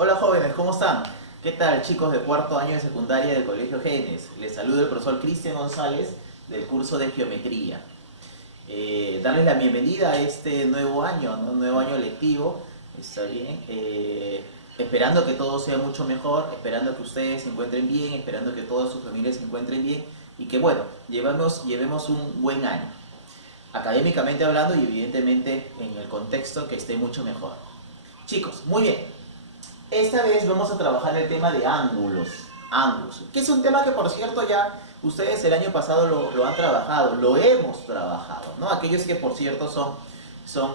Hola jóvenes, ¿cómo están? ¿Qué tal chicos de cuarto año de secundaria del Colegio Genes? Les saluda el profesor Cristian González del curso de Geometría. Darles la bienvenida a este nuevo año, ¿no? Un nuevo año lectivo, está bien. Esperando que todo sea mucho mejor, esperando que ustedes se encuentren bien, esperando que todas sus familias se encuentren bien y que bueno, llevemos un buen año, académicamente hablando y evidentemente en el contexto que esté mucho mejor. Chicos, muy bien. Esta vez vamos a trabajar el tema de ángulos, que es un tema que por cierto ya ustedes el año pasado lo han trabajado, lo hemos trabajado, ¿no? Aquellos que por cierto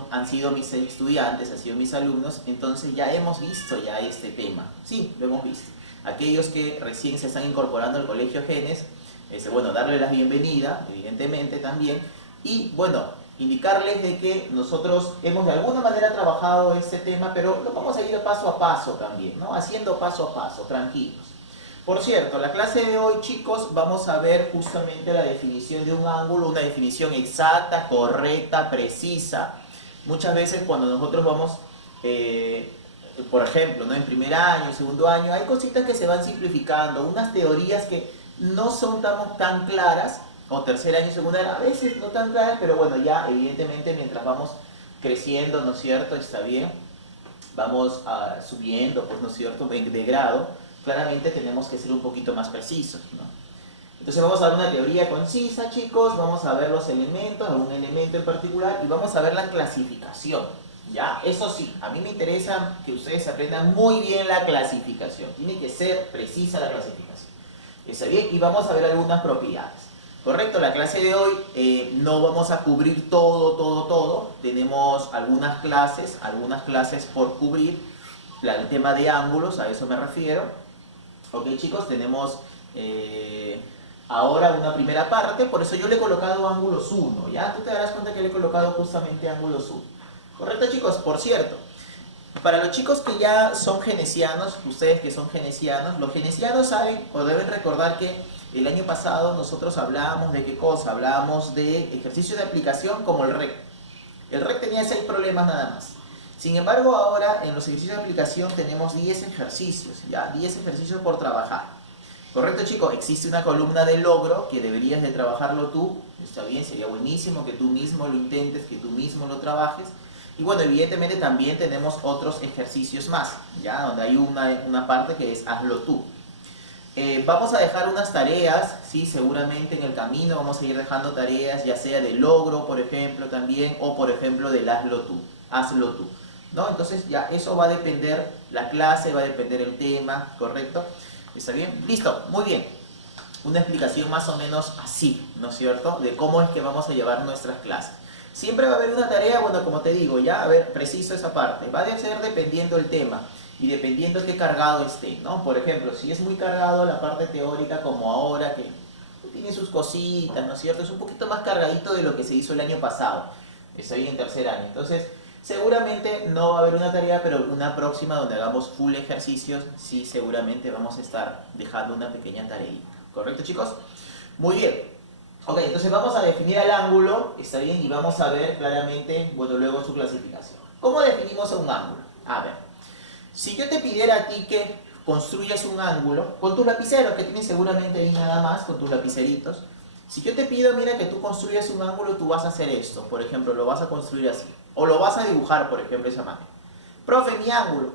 han sido mis estudiantes, han sido mis alumnos, entonces ya hemos visto ya este tema, sí, lo hemos visto. Aquellos que recién se están incorporando al Colegio Genes, bueno, darles la bienvenida, evidentemente también, y bueno, indicarles de que nosotros hemos de alguna manera trabajado este tema, pero lo vamos a ir paso a paso también, ¿no? Haciendo paso a paso, tranquilos. Por cierto, la clase de hoy, chicos, vamos a ver justamente la definición de un ángulo, una definición exacta, correcta, precisa. Muchas veces cuando nosotros vamos, por ejemplo, ¿no? En primer año, segundo año, hay cositas que se van simplificando, unas teorías que no son tan claras, o tercer año, segunda, a veces no tan claras, pero bueno, ya evidentemente mientras vamos creciendo, ¿no es cierto? Está bien, vamos subiendo, pues, ¿no es cierto?, de grado, claramente tenemos que ser un poquito más precisos, ¿no? Entonces vamos a ver una teoría concisa, chicos, vamos a ver los elementos, algún elemento en particular, y vamos a ver la clasificación, ¿ya? Eso sí, a mí me interesa que ustedes aprendan muy bien la clasificación, tiene que ser precisa la clasificación, ¿está bien? Y vamos a ver algunas propiedades. Correcto, la clase de hoy no vamos a cubrir todo. Tenemos algunas clases por cubrir. El tema de ángulos, a eso me refiero. Ok, chicos, tenemos ahora una primera parte, por eso yo le he colocado ángulos 1, ¿ya? Tú te darás cuenta que le he colocado justamente ángulos 1. Correcto, chicos, por cierto. Para los chicos que ya son genesianos, ustedes que son genesianos, los genesianos saben o deben recordar que el año pasado nosotros hablábamos de qué cosa, hablábamos de ejercicios de aplicación como el REC. El REC tenía 6 problemas nada más. Sin embargo, ahora en los ejercicios de aplicación tenemos 10 ejercicios, ya, 10 ejercicios por trabajar. ¿Correcto, chicos? Existe una columna de logro que deberías de trabajarlo tú, está bien, sería buenísimo que tú mismo lo intentes, que tú mismo lo trabajes. Y bueno, evidentemente también tenemos otros ejercicios más, ya, donde hay una parte que es hazlo tú. Vamos a dejar unas tareas, sí, seguramente en el camino vamos a ir dejando tareas, ya sea de logro, por ejemplo, también, o por ejemplo del hazlo tú, ¿no? Entonces ya eso va a depender la clase, va a depender el tema, ¿correcto? ¿Está bien? Listo, muy bien. Una explicación más o menos así, ¿no es cierto?, de cómo es que vamos a llevar nuestras clases. Siempre va a haber una tarea, bueno, como te digo, ya, a ver, preciso esa parte, va a ser dependiendo el tema y dependiendo qué cargado esté, ¿no? Por ejemplo, si es muy cargado la parte teórica como ahora, que tiene sus cositas, ¿no es cierto? Es un poquito más cargadito de lo que se hizo el año pasado, estoy en tercer año, entonces seguramente no va a haber una tarea, pero una próxima donde hagamos full ejercicios, sí, seguramente vamos a estar dejando una pequeña tareita, ¿correcto, chicos? Muy bien. Ok, entonces vamos a definir el ángulo, está bien, y vamos a ver claramente, bueno, luego su clasificación. ¿Cómo definimos un ángulo? A ver, si yo te pidiera a ti que construyas un ángulo, con tus lapiceros, que tienes seguramente ahí nada más, con tus lapiceritos, si yo te pido, mira, que tú construyas un ángulo, tú vas a hacer esto, por ejemplo, lo vas a construir así, o lo vas a dibujar, por ejemplo, de esa manera. Profe, mi ángulo.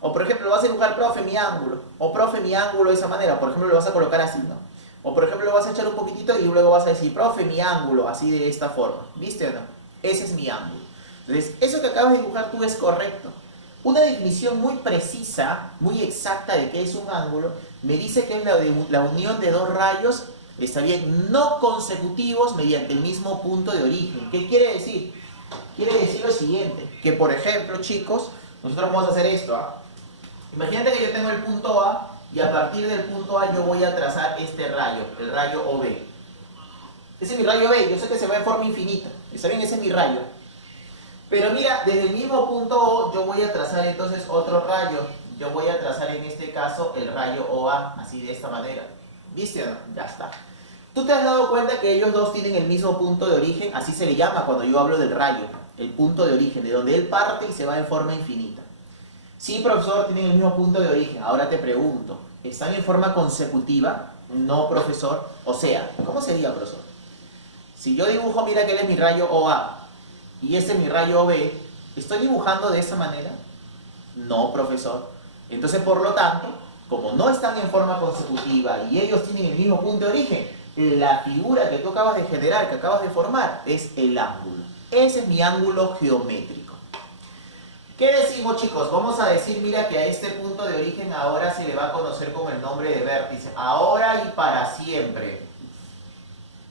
O por ejemplo, lo vas a dibujar, profe, mi ángulo. O profe, mi ángulo de esa manera, por ejemplo, lo vas a colocar así, ¿no? O por ejemplo, lo vas a echar un poquitito y luego vas a decir, profe, mi ángulo, así de esta forma. ¿Viste o no? Ese es mi ángulo. Entonces, eso que acabas de dibujar tú es correcto. Una definición muy precisa, muy exacta de qué es un ángulo, me dice que es la unión de dos rayos, está bien, no consecutivos mediante el mismo punto de origen. ¿Qué quiere decir? Quiere decir lo siguiente, que por ejemplo, chicos, nosotros vamos a hacer esto, ¿ah? Imagínate que yo tengo el punto A y a partir del punto A yo voy a trazar este rayo, el rayo OB. Ese es mi rayo B, yo sé que se va en forma infinita, está bien, ese es mi rayo. Pero mira, desde el mismo punto O yo voy a trazar entonces otro rayo. Yo voy a trazar en este caso el rayo OA, así de esta manera. ¿Viste o no? Ya está. ¿Tú te has dado cuenta que ellos dos tienen el mismo punto de origen? Así se le llama cuando yo hablo del rayo, el punto de origen, de donde él parte y se va en forma infinita. Sí, profesor, tienen el mismo punto de origen. Ahora te pregunto, ¿están en forma consecutiva? No, profesor. O sea, ¿cómo sería, profesor? Si yo dibujo, mira que él es mi rayo OA y este es mi rayo OB, ¿estoy dibujando de esa manera? No, profesor. Entonces, por lo tanto, como no están en forma consecutiva y ellos tienen el mismo punto de origen, la figura que tú acabas de generar, que acabas de formar, es el ángulo. Ese es mi ángulo geométrico. ¿Qué decimos, chicos? Vamos a decir, mira, que a este punto de origen ahora se le va a conocer con el nombre de vértice. Ahora y para siempre.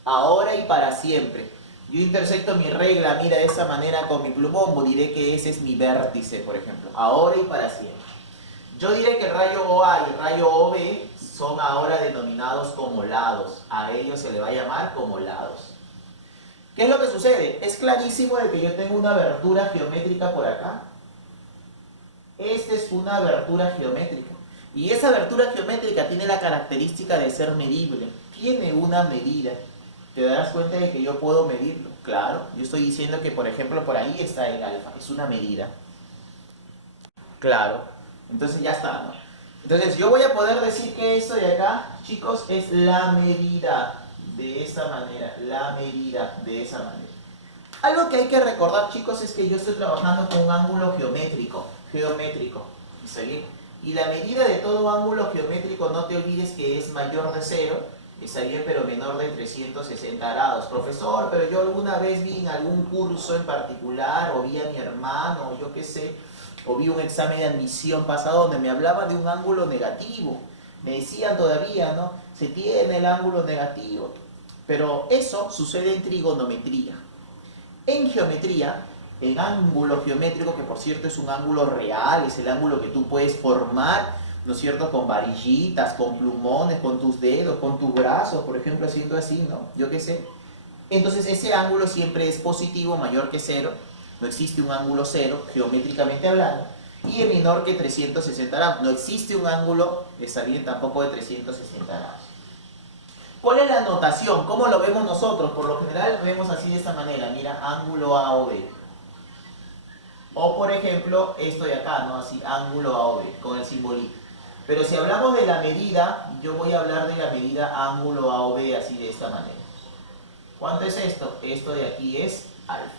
Ahora y para siempre. Yo intersecto mi regla, mira, de esa manera con mi plumón, diré que ese es mi vértice, por ejemplo. Ahora y para siempre. Yo diré que el rayo OA y el rayo OB son ahora denominados como lados. A ellos se le va a llamar como lados. ¿Qué es lo que sucede? Es clarísimo de que yo tengo una abertura geométrica por acá. Esta es una abertura geométrica. Y esa abertura geométrica tiene la característica de ser medible. Tiene una medida. ¿Te darás cuenta de que yo puedo medirlo? Claro, yo estoy diciendo que, por ejemplo, por ahí está el alfa. Es una medida. Claro. Entonces ya está, ¿no? Entonces yo voy a poder decir que esto de acá, chicos, es la medida. De esa manera. La medida de esa manera. Algo que hay que recordar, chicos, es que yo estoy trabajando con un ángulo geométrico. ¿Está bien? Y la medida de todo ángulo geométrico, no te olvides que es mayor de 0, está bien, pero menor de 360 grados. Profesor, pero yo alguna vez vi en algún curso en particular, o vi a mi hermano, o yo qué sé, o vi un examen de admisión pasado donde me hablaba de un ángulo negativo. Me decían todavía, ¿no? Se tiene el ángulo negativo. Pero eso sucede en trigonometría. En geometría, el ángulo geométrico, que por cierto es un ángulo real, es el ángulo que tú puedes formar, ¿no es cierto?, con varillitas, con plumones, con tus dedos, con tus brazos, por ejemplo, haciendo así, ¿no? Yo qué sé. Entonces ese ángulo siempre es positivo, mayor que 0, no existe un ángulo 0, geométricamente hablando, y es menor que 360 grados. No existe un ángulo, está bien, tampoco de 360 grados. ¿Cuál es la notación? ¿Cómo lo vemos nosotros? Por lo general lo vemos así de esta manera, mira, ángulo A o B. O por ejemplo, esto de acá, ¿no? Así, ángulo A o B, con el simbolito. Pero si hablamos de la medida, yo voy a hablar de la medida ángulo A o B, así de esta manera. ¿Cuánto es esto? Esto de aquí es alfa.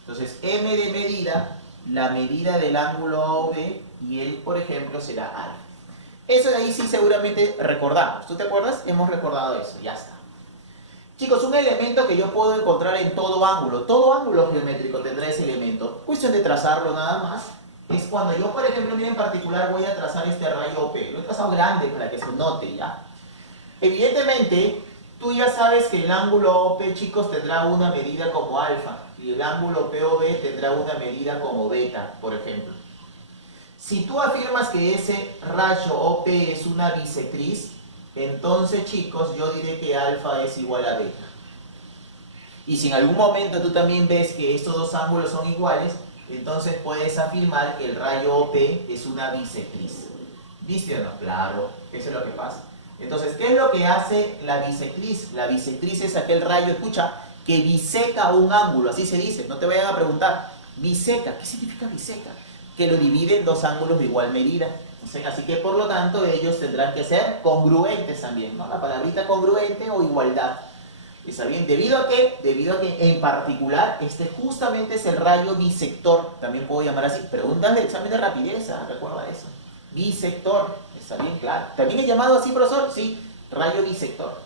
Entonces, M de medida, la medida del ángulo A o B, y él, por ejemplo, será alfa. Eso de ahí sí seguramente recordamos. ¿Tú te acuerdas? Hemos recordado eso, ya está. Chicos, un elemento que yo puedo encontrar en todo ángulo geométrico tendrá ese elemento. Cuestión de trazarlo nada más. Es cuando yo, por ejemplo, mira, en particular voy a trazar este rayo OP. Lo he trazado grande para que se note, ¿ya? Evidentemente, tú ya sabes que el ángulo OP, chicos, tendrá una medida como alfa. Y el ángulo POB tendrá una medida como beta, por ejemplo. Si tú afirmas que ese rayo OP es una bisectriz, entonces, chicos, yo diré que alfa es igual a beta. Y si en algún momento tú también ves que estos dos ángulos son iguales, entonces puedes afirmar que el rayo OP es una bisectriz. ¿Viste o no? Claro, eso es lo que pasa. Entonces, ¿qué es lo que hace la bisectriz? La bisectriz es aquel rayo, escucha, que biseca un ángulo, así se dice. No te vayan a preguntar, biseca, ¿qué significa biseca? Que lo divide en dos ángulos de igual medida. Así que por lo tanto ellos tendrán que ser congruentes también, ¿no? La palabrita congruente o igualdad. ¿Está bien? Debido a que en particular este justamente es el rayo bisector, también puedo llamar así. Preguntas de examen de rapidez, recuerda eso. Bisector, ¿está bien? Claro. ¿También es llamado así, profesor? Sí, rayo bisector.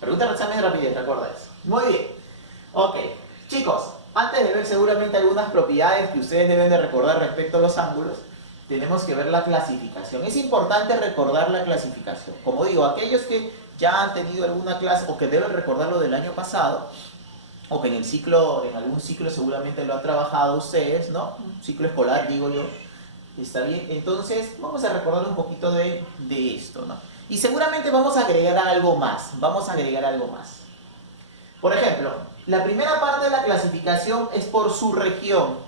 Pregunta de examen de rapidez, recuerda eso. Muy bien. Ok, chicos, antes de ver seguramente algunas propiedades que ustedes deben de recordar respecto a los ángulos, tenemos que ver la clasificación. Es importante recordar la clasificación. Como digo, aquellos que ya han tenido alguna clase o que deben recordarlo del año pasado, o que en algún ciclo seguramente lo han trabajado ustedes, ¿no? Un ciclo escolar, digo yo. ¿Está bien? Entonces, vamos a recordar un poquito de esto, ¿no? Y seguramente vamos a agregar algo más. Por ejemplo, la primera parte de la clasificación es por su región.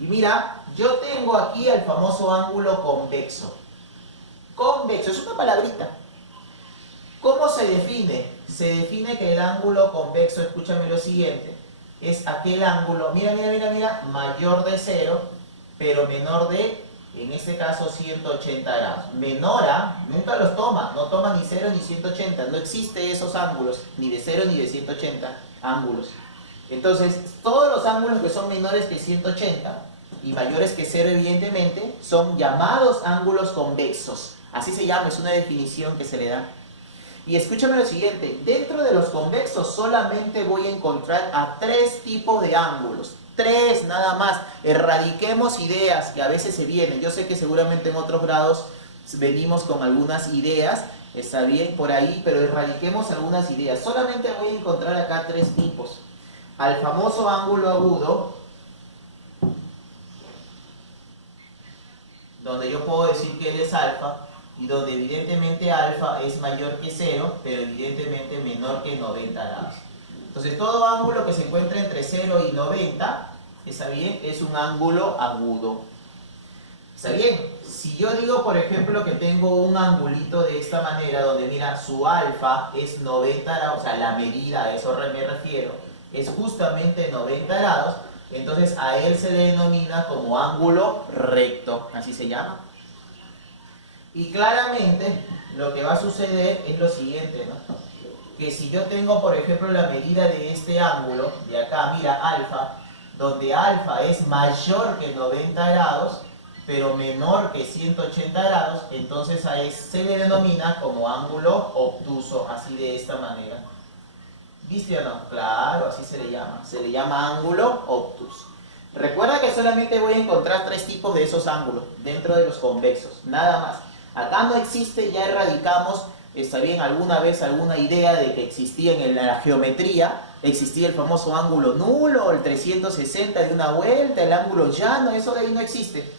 Y mira, yo tengo aquí el famoso ángulo convexo. Convexo, es una palabrita. ¿Cómo se define? Se define que el ángulo convexo, escúchame lo siguiente, es aquel ángulo, mira, mayor de 0, pero menor de En este caso 180 grados. Menor a, nunca los toma, no toma ni 0 ni 180, no existe esos ángulos, ni de 0 ni de 180 ángulos. Entonces, todos los ángulos que son menores que 180 y mayores que 0 evidentemente, son llamados ángulos convexos. Así se llama, es una definición que se le da. Y escúchame lo siguiente, dentro de los convexos solamente voy a encontrar a 3 tipos de ángulos. 3 nada más. Erradiquemos ideas que a veces se vienen. Yo sé que seguramente en otros grados venimos con algunas ideas, está bien por ahí, pero erradiquemos algunas ideas. Solamente voy a encontrar acá 3 tipos. Al famoso ángulo agudo, donde yo puedo decir que él es alfa, y donde evidentemente alfa es mayor que 0, pero evidentemente menor que 90 grados. Entonces todo ángulo que se encuentra entre 0 y 90, ¿está bien? Es un ángulo agudo. ¿Está bien? Si yo digo, por ejemplo, que tengo un angulito de esta manera, donde mira, su alfa es 90 grados, o sea, la medida, a eso me refiero, es justamente 90 grados, entonces a él se le denomina como ángulo recto, así se llama. Y claramente lo que va a suceder es lo siguiente, ¿no? Que si yo tengo, por ejemplo, la medida de este ángulo, de acá, mira, alfa, donde alfa es mayor que 90 grados, pero menor que 180 grados, entonces a ese se le denomina como ángulo obtuso, así de esta manera. ¿Viste o no? Claro, así se le llama ángulo obtuso. Recuerda que solamente voy a encontrar 3 tipos de esos ángulos dentro de los convexos, nada más. Acá no existe, ya erradicamos, está bien, alguna vez alguna idea de que existía en la geometría, existía el famoso ángulo nulo, el 360 de una vuelta, el ángulo llano, eso de ahí no existe.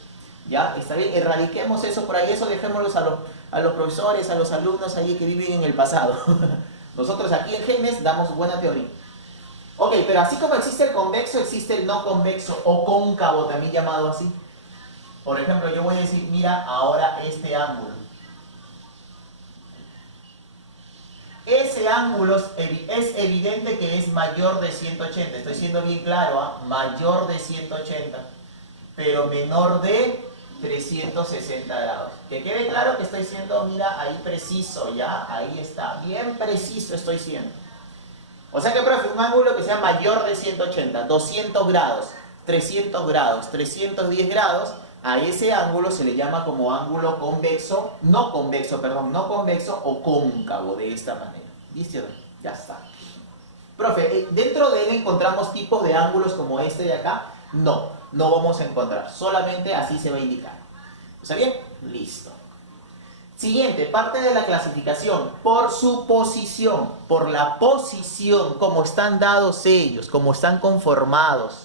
Ya, está bien, erradiquemos eso por ahí, eso dejémoslos a los profesores, a los alumnos allí que viven en el pasado. Nosotros aquí en Genes damos buena teoría. Ok, pero así como existe el convexo, existe el no convexo o cóncavo, también llamado así. Por ejemplo, yo voy a decir, mira ahora este ángulo. Ese ángulo es evidente que es mayor de 180. Estoy siendo bien claro, ¿eh? Mayor de 180, pero menor de 360 grados. Que quede claro que estoy siendo, mira, ahí preciso, ¿ya? Ahí está, bien preciso estoy siendo. O sea que, profe, un ángulo que sea mayor de 180, 200 grados, 300 grados, 310 grados, a ese ángulo se le llama como ángulo convexo, no convexo o cóncavo, de esta manera. ¿Viste? Ya está. Profe, ¿dentro de él encontramos tipos de ángulos como este de acá? No, no vamos a encontrar. Solamente así se va a indicar. ¿Está bien? Listo. Siguiente, parte de la clasificación. Por su posición, por la posición, como están dados ellos, como están conformados.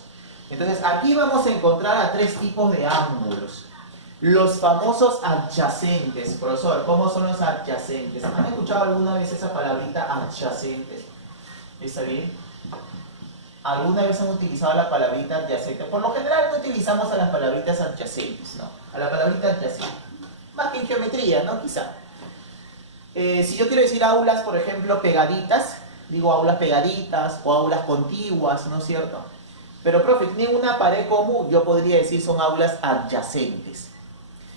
Entonces, aquí vamos a encontrar a 3 tipos de ángulos. Los famosos adyacentes. Profesor, ¿cómo son los adyacentes? ¿Han escuchado alguna vez esa palabrita adyacentes? ¿Está bien? ¿Alguna vez han utilizado la palabrita adyacente? Por lo general no utilizamos a las palabritas adyacentes, ¿no? A la palabrita adyacente. Más que en geometría, ¿no? Quizá. Si yo quiero decir aulas, por ejemplo, pegaditas, digo aulas pegaditas o aulas contiguas, ¿no es cierto? Pero, profe, tienen una pared común, yo podría decir son aulas adyacentes.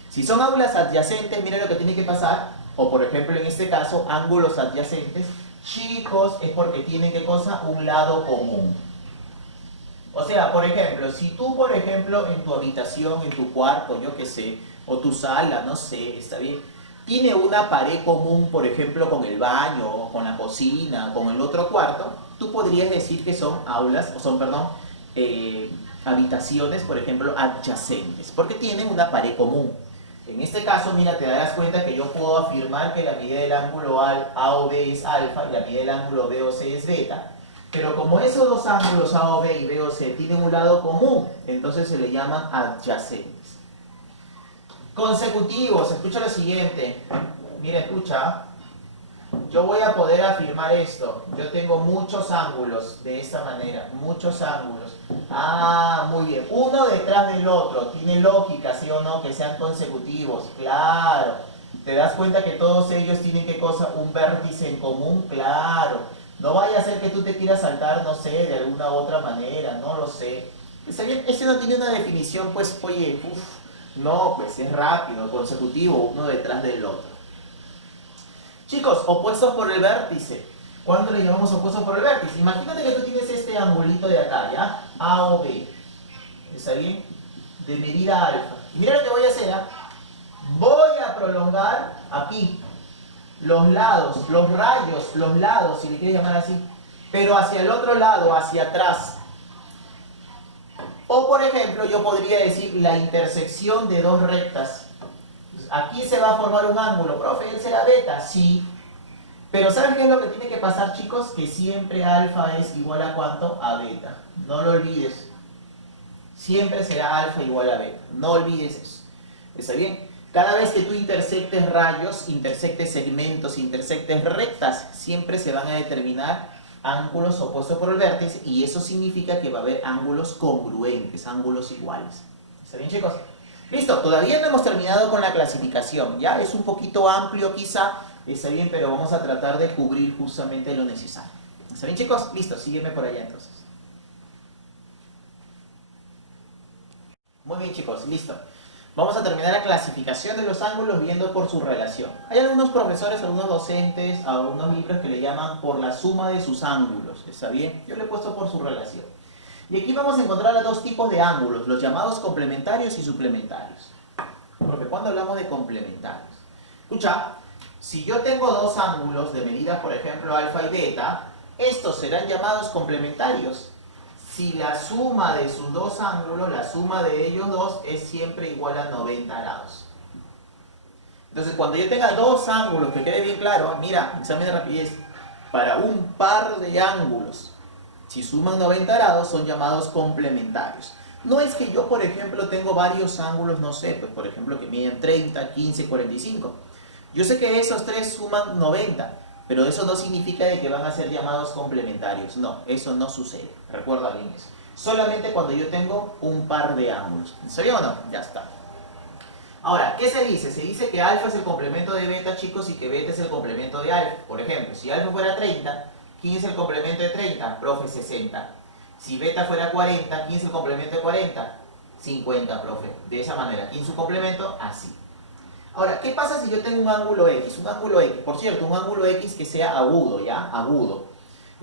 Si son aulas adyacentes, miren lo que tiene que pasar, o por ejemplo en este caso, ángulos adyacentes, chicos, es porque tienen, ¿qué cosa? Un lado común. O sea, por ejemplo, si tú, por ejemplo, en tu habitación, en tu cuarto, yo qué sé, o tu sala, no sé, está bien, tiene una pared común, por ejemplo, con el baño, o con la cocina, con el otro cuarto, tú podrías decir que son aulas, o son, perdón, habitaciones, por ejemplo, adyacentes, porque tienen una pared común. En este caso, mira, te darás cuenta que yo puedo afirmar que la medida del ángulo A o B es alfa y la medida del ángulo B o C es beta, pero como esos dos ángulos A o B y B o C tienen un lado común, entonces se le llaman adyacentes. Consecutivos, escucha lo siguiente. Mira, escucha. Yo voy a poder afirmar esto. Yo tengo muchos ángulos de esta manera. Muchos ángulos. Ah, muy bien. Uno detrás del otro. Tiene lógica, ¿sí o no? Que sean consecutivos. Claro. ¿Te das cuenta que todos ellos tienen, ¿qué cosa? Un vértice en común. Claro. No vaya a ser que tú te quieras saltar, no sé, de alguna u otra manera. No lo sé. Ese no tiene una definición, pues, oye, No, pues es rápido, consecutivo, uno detrás del otro. Chicos, opuestos por el vértice. ¿Cuándo le llamamos opuestos por el vértice? Imagínate que tú tienes este angulito de acá, ¿ya? A o B. ¿Está bien? De medida alfa. Y mira lo que voy a hacer, ¿ah? Voy a prolongar aquí los lados, los rayos, los lados, si le quieres llamar así, pero hacia el otro lado, hacia atrás. O por ejemplo, yo podría decir la intersección de dos rectas. Aquí se va a formar un ángulo, profe, ¿él será beta? Sí. Pero ¿saben qué es lo que tiene que pasar, chicos? Que siempre alfa es igual a ¿cuánto? A beta. No lo olvides. Siempre será alfa igual a beta. No olvides eso. ¿Está bien? Cada vez que tú intersectes rayos, intersectes segmentos, intersectes rectas, siempre se van a determinar ángulos opuestos por el vértice y eso significa que va a haber ángulos congruentes, ángulos iguales. ¿Está bien, chicos? Listo, todavía no hemos terminado con la clasificación, ya es un poquito amplio quizá, está bien, pero vamos a tratar de cubrir justamente lo necesario. ¿Está bien, chicos? Listo, sígueme por allá entonces. Muy bien, chicos, listo. Vamos a terminar la clasificación de los ángulos viendo por su relación. Hay algunos profesores, algunos docentes, algunos libros que le llaman por la suma de sus ángulos, ¿está bien? Yo le he puesto por su relación. Y aquí vamos a encontrar a dos tipos de ángulos, los llamados complementarios y suplementarios. Porque cuando hablamos de complementarios, escucha, si yo tengo dos ángulos de medidas, por ejemplo, alfa y beta, estos serán llamados complementarios si la suma de sus dos ángulos, la suma de ellos dos, es siempre igual a 90 grados. Entonces, cuando yo tenga dos ángulos, que quede bien claro, mira, examen de rapidez, para un par de ángulos, si suman 90 grados, son llamados complementarios. No es que yo, por ejemplo, tengo varios ángulos, no sé, pues por ejemplo, que miden 30, 15, 45. Yo sé que esos tres suman 90, pero eso no significa de que van a ser llamados complementarios. No, eso no sucede. Recuerda bien eso. Solamente cuando yo tengo un par de ángulos. ¿Se vio o no? Ya está. Ahora, ¿qué se dice? Se dice que alfa es el complemento de beta, chicos, y que beta es el complemento de alfa. Por ejemplo, si alfa fuera 30, ¿quién es el complemento de 30? Profe, 60. Si beta fuera 40, ¿quién es el complemento de 40? 50, profe. De esa manera. ¿Quién es su complemento? Así. Ahora, ¿qué pasa si yo tengo un ángulo X? Un ángulo X, por cierto, un ángulo X que sea agudo, ¿ya? Agudo.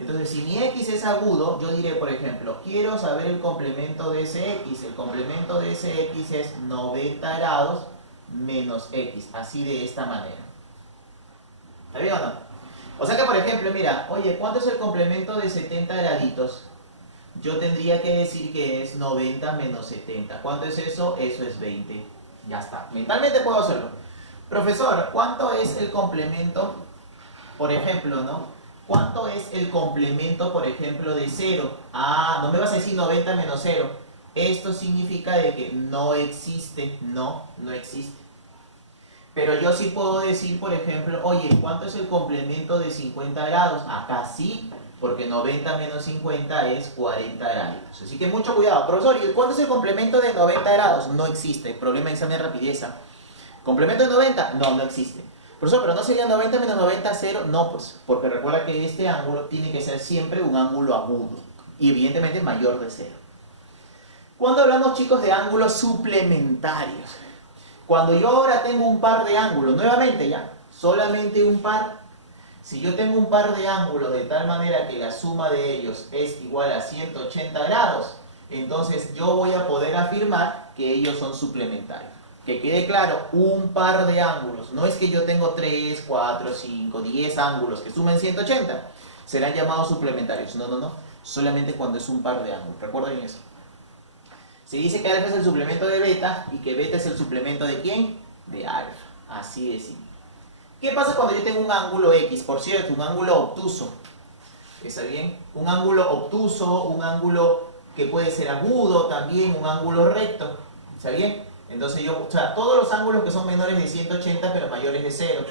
Entonces, si mi X es agudo, yo diré, por ejemplo, quiero saber el complemento de ese X. El complemento de ese X es 90 grados menos X, así de esta manera. ¿Está bien o no? O sea que, por ejemplo, mira, oye, ¿cuánto es el complemento de 70 graditos? Yo tendría que decir que es 90 menos 70. ¿Cuánto es eso? Eso es 20. Ya está. Mentalmente puedo hacerlo. Profesor, ¿cuánto es el complemento, por ejemplo, ¿no? ¿Cuánto es el complemento, por ejemplo, de 0? Ah, no me vas a decir 90 menos 0. Esto significa de que no existe. No, no existe. Pero yo sí puedo decir, por ejemplo, oye, ¿cuánto es el complemento de 50 grados? Acá sí, porque 90 menos 50 es 40 grados. Así que mucho cuidado. Profesor, ¿y cuánto es el complemento de 90 grados? No existe. Problema de examen de rapidez. ¿Complemento de 90? No, no existe. Profesor, ¿pero no sería 90 menos 90, 0? No, pues, porque recuerda que este ángulo tiene que ser siempre un ángulo agudo. Y evidentemente mayor de 0. Cuando hablamos, chicos, de ángulos suplementarios. Cuando yo ahora tengo un par de ángulos, nuevamente ya, solamente un par. Si yo tengo un par de ángulos de tal manera que la suma de ellos es igual a 180 grados, entonces yo voy a poder afirmar que ellos son suplementarios. Que quede claro, un par de ángulos. No es que yo tengo 3, 4, 5, 10 ángulos que sumen 180. Serán llamados suplementarios. No, no, no. Solamente cuando es un par de ángulos. Recuerden eso. Se dice que alfa es el suplemento de beta y que beta es el suplemento de ¿quién? De alfa. Así de simple. ¿Qué pasa cuando yo tengo un ángulo X? Por cierto, un ángulo obtuso. ¿Está bien? Un ángulo obtuso, un ángulo que puede ser agudo también, un ángulo recto. ¿Está bien? Entonces yo, o sea, todos los ángulos que son menores de 180 pero mayores de 0.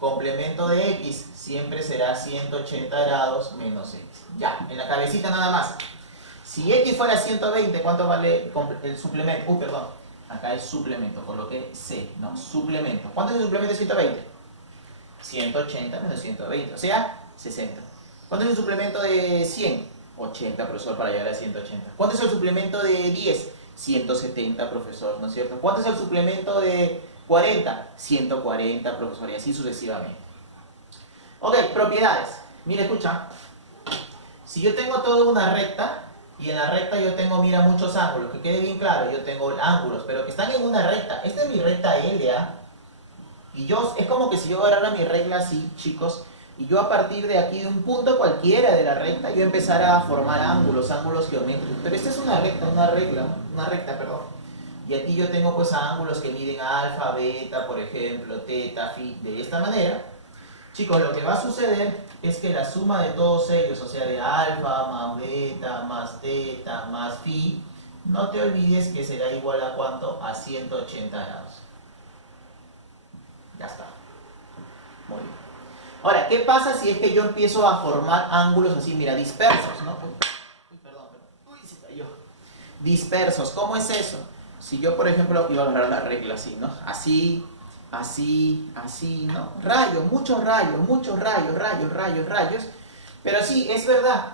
Complemento de X siempre será 180 grados menos X. Ya, en la cabecita nada más. Si X fuera 120, ¿cuánto vale el suplemento? Perdón. Acá es suplemento, coloqué C. No, suplemento. ¿Cuánto es el suplemento de 120? 180 menos 120, o sea, 60. ¿Cuánto es el suplemento de 100? 80, profesor, para llegar a 180. ¿Cuánto es el suplemento de 10? 170, profesor, ¿no es cierto? ¿Cuánto es el suplemento de 40? 140, profesor, y así sucesivamente. Ok, propiedades. Mira, escucha. Si yo tengo toda una recta, y en la recta yo tengo, mira, muchos ángulos, que quede bien claro, yo tengo ángulos, pero que están en una recta. Esta es mi recta L, ¿ah? Y yo, es como que si yo agarrara mi regla así, chicos, y yo a partir de aquí, de un punto cualquiera de la recta, yo empezara a formar ángulos geométricos. Pero esta es una recta, una recta, perdón. Y aquí yo tengo pues ángulos que miden alfa, beta, por ejemplo, teta, phi, de esta manera. Chicos, lo que va a suceder es que la suma de todos ellos, o sea, de alfa más beta más teta más phi, no te olvides que será igual a ¿cuánto? A 180 grados. Ya está. Muy bien. Ahora, ¿qué pasa si es que yo empiezo a formar ángulos así, mira, dispersos, ¿no? Uy, perdón. Uy, se cayó. Dispersos, ¿cómo es eso? Si yo, por ejemplo, iba a agarrar la regla así, ¿no? Así, así, así, ¿no? Rayos, muchos rayos. Pero sí, es verdad,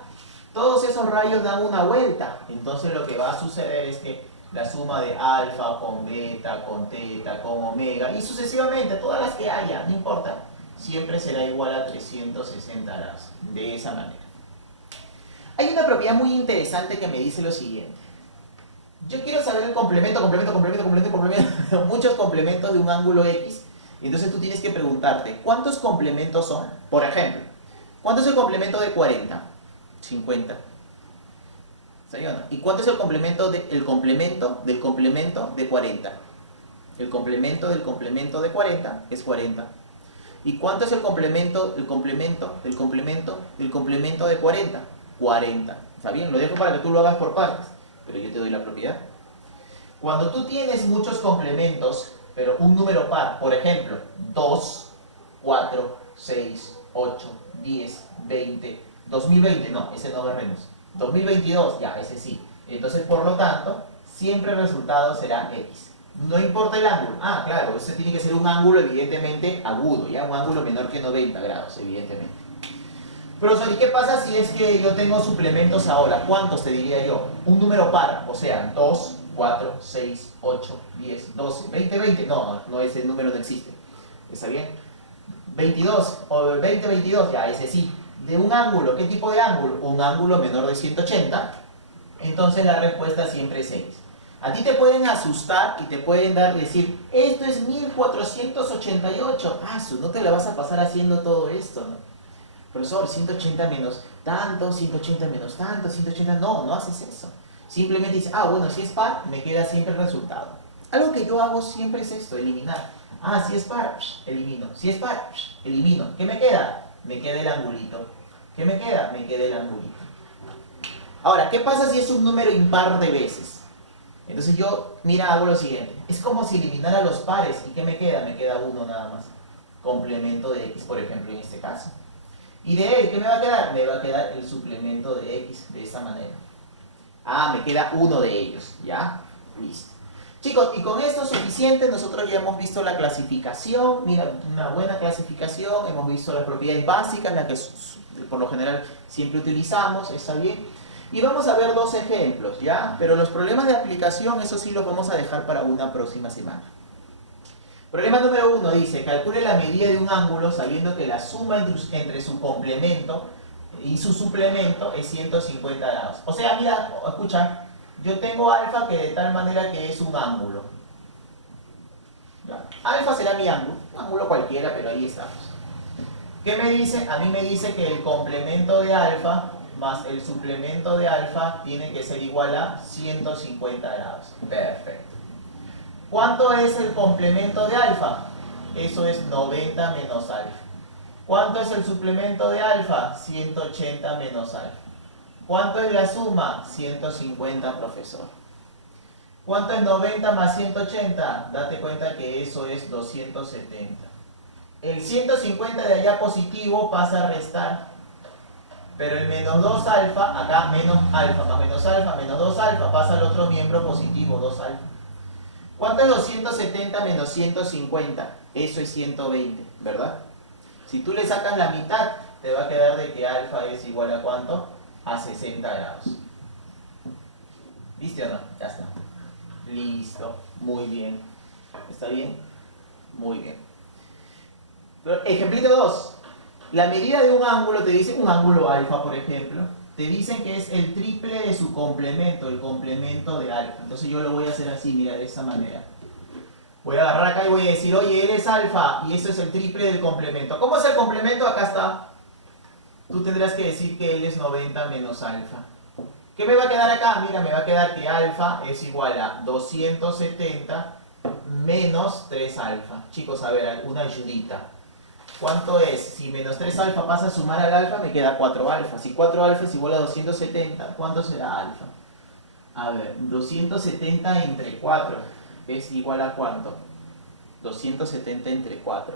todos esos rayos dan una vuelta. Entonces lo que va a suceder es que la suma de alfa con beta, con teta, con omega, y sucesivamente, todas las que haya, no importa, siempre será igual a 360 grados. De esa manera. Hay una propiedad muy interesante que me dice lo siguiente. Yo quiero saber el complemento, muchos complementos de un ángulo X. Y entonces tú tienes que preguntarte, ¿cuántos complementos son? Por ejemplo, ¿cuánto es el complemento de 40? 50. ¿Sí o no? ¿Y cuánto es el complemento del complemento de 40? El complemento del complemento de 40 es 40. ¿Y cuánto es el complemento de 40? 40. ¿Está bien? Lo dejo para que tú lo hagas por partes, pero yo te doy la propiedad. Cuando tú tienes muchos complementos, pero un número par, por ejemplo, 2, 4, 6, 8, 10, 20, 2020, no, ese no veremos. 2022, ya, ese sí. Entonces, por lo tanto, siempre el resultado será X. No importa el ángulo. Ah, claro, ese tiene que ser un ángulo evidentemente agudo, ya un ángulo menor que 90 grados, evidentemente. Profesor, ¿y qué pasa si es que yo tengo suplementos ahora? ¿Cuántos te diría yo? Un número par, o sea, 2, 4, 6, 8, 10, 12, 20, 20. No, ese número no existe. ¿Está bien? 22 o 20, 22, ya, ese sí. De un ángulo, ¿qué tipo de ángulo? Un ángulo menor de 180. Entonces la respuesta siempre es X. A ti te pueden asustar y te pueden decir, esto es 1488. Ah, no te la vas a pasar haciendo todo esto, ¿no? Profesor, 180 menos tanto, 180 menos tanto, 180... No haces eso. Simplemente dices, bueno, si es par, me queda siempre el resultado. Algo que yo hago siempre es esto, eliminar. Si es par, elimino. Si es par, elimino. ¿Qué me queda? Me queda el angulito. ¿Qué me queda? Me queda el angulito. Ahora, ¿qué pasa si es un número impar de veces? Entonces yo, mira, hago lo siguiente. Es como si eliminara los pares. ¿Y qué me queda? Me queda uno nada más. Complemento de X, por ejemplo, en este caso. ¿Y de él qué me va a quedar? Me va a quedar el suplemento de X, de esa manera. Me queda uno de ellos, ¿ya? Listo. Chicos, y con esto es suficiente. Nosotros ya hemos visto la clasificación. Mira, una buena clasificación. Hemos visto las propiedades básicas, las que por lo general siempre utilizamos, ¿está bien? Y vamos a ver dos ejemplos, ¿ya? Pero los problemas de aplicación, eso sí los vamos a dejar para una próxima semana. Problema número 1 dice, calcule la medida de un ángulo sabiendo que la suma entre su complemento y su suplemento es 150 grados. O sea, mira, escucha, yo tengo alfa que de tal manera que es un ángulo. ¿Ya? Alfa será mi ángulo, un ángulo cualquiera, pero ahí estamos. ¿Qué me dice? A mí me dice que el complemento de alfa más el suplemento de alfa tiene que ser igual a 150 grados. Perfecto. ¿Cuánto es el complemento de alfa? Eso es 90 menos alfa. ¿Cuánto es el suplemento de alfa? 180 menos alfa. ¿Cuánto es la suma? 150, profesor. ¿Cuánto es 90 más 180? Date cuenta que eso es 270. El 150 de allá positivo pasa a restar. Pero el menos 2 alfa, acá menos alfa más menos 2 alfa, pasa al otro miembro positivo, 2 alfa. ¿Cuánto es 270 menos 150? Eso es 120, ¿verdad? Si tú le sacas la mitad, te va a quedar de que alfa es igual a ¿cuánto? A 60 grados. ¿Viste o no? Ya está. Listo, muy bien. ¿Está bien? Muy bien. Ejemplito 2. La medida de un ángulo, te dice un ángulo alfa, por ejemplo, te dicen que es el triple de su complemento, el complemento de alfa. Entonces yo lo voy a hacer así, mira, de esta manera. Voy a agarrar acá y voy a decir, oye, él es alfa y eso es el triple del complemento. ¿Cómo es el complemento? Acá está. Tú tendrás que decir que él es 90 menos alfa. ¿Qué me va a quedar acá? Mira, me va a quedar que alfa es igual a 270 menos 3 alfa. Chicos, a ver, alguna ayudita. ¿Cuánto es? Si menos 3 alfa pasa a sumar al alfa, me queda 4 alfa. Si 4 alfa es igual a 270, ¿cuánto será alfa? A ver, 270 entre 4 es igual a ¿cuánto? 270 entre 4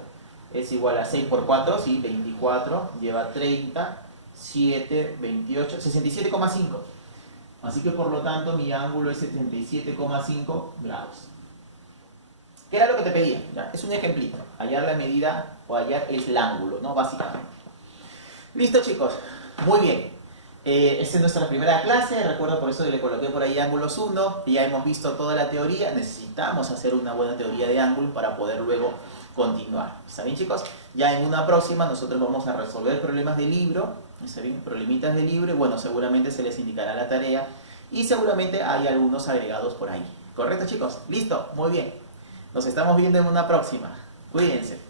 es igual a 6 por 4, sí, 24, lleva 30, 7, 28, 67,5. Así que por lo tanto mi ángulo es 77,5 grados. ¿Qué era lo que te pedía? ¿Ya? Es un ejemplito. Hallar la medida o hallar el ángulo, ¿no? Básicamente. Listo, chicos. Muy bien. Esta es nuestra primera clase. Recuerdo por eso que le coloqué por ahí ángulos 1. Ya hemos visto toda la teoría. Necesitamos hacer una buena teoría de ángulo para poder luego continuar. ¿Está bien, chicos? Ya en una próxima nosotros vamos a resolver problemas de libro. ¿Está bien? Problemitas de libro. Y bueno, seguramente se les indicará la tarea. Y seguramente hay algunos agregados por ahí. ¿Correcto, chicos? Listo. Muy bien. Nos estamos viendo en una próxima. Cuídense.